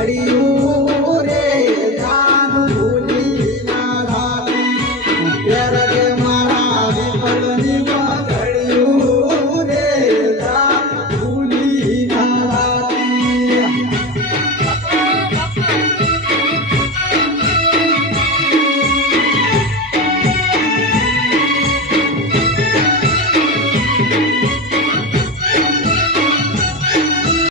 गाड़ी